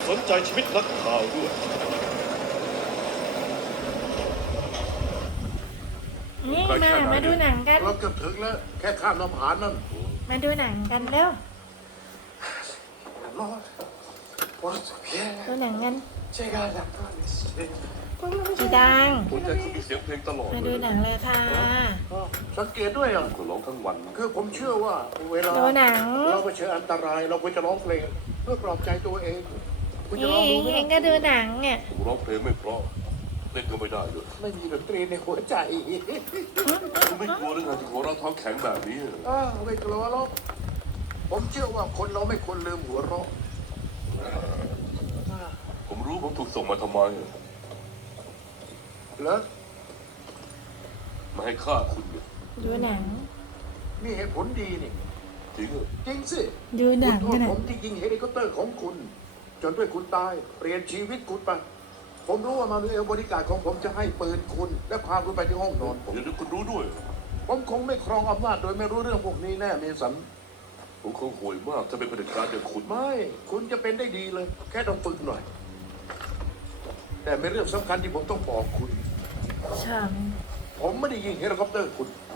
สนใจชีวิตนักข่าวด้วยนี่มาดูหนังกันเราเกือบถึงแล้วแค่ข้ามสะพานนั่นมาดูหนังกันเร็วรอดว่าเพี้ยดูหนังกันใช่กันแล้วก็มิสเตอร์พี่ดังหัวใจคุณมีเสียงเพลงตลอดมาเลดูยหนังเลยค่ะสังเกตด้วยเหรอคุณร้องทั้งวันคือผมเชื่อว่าเวลาดูหนังเราเผชิญอันตรายเราควรจะร้องเพลงเพื่อปลอบใจตัวเองคุณจะนี่ร้องดูไหมเองก็ดูหนังเนี่ยผมร้องเพลงไม่เพราะเล่นก็ไม่ได้ด้วยไม่มีดนตรีในหัวใจคุณไม่กลัวหรือไงที่หัวเราะท้องแข็งแบบนี้ไม่กลัวหรอกผมเชื่อว่าคนเราไม่ควรลืมหัวเราะผมรู้ผมถูกส่งมาทำไมแล้วมาให้ฆ่าคุณเนี่ยดูหนังมีเหตุผลดีนี่จริงเหรอจริงสิดูหนังคุณโทกัษนนะผมที่ยิงเฮลิคอปเตอร์ของคุณ จนด้วยคุณตายเปลี่ยนชีวิตคุณไปผมรู้ว่ามานุเอลบริการของผมจะให้ปืนคุณ และพาคุณไปที่ห้องนอนผมเดี๋ยวคุณรู้ด้วยผมคงไม่ครองอำนาจโดยไม่รู้เรื่องพวกนี้แน่เมสันผมคงห่วยมากถ้าเป็นเผด็จการอย่างคุณไม่คุณจะเป็นได้ดีเลย แค่ต้องฝึกหน่อย แต่เป็นเรื่องสำคัญที่ผมต้องบอกคุณชอบผมไม่ได้ยิงเฮลิคอปเตอร์คุณ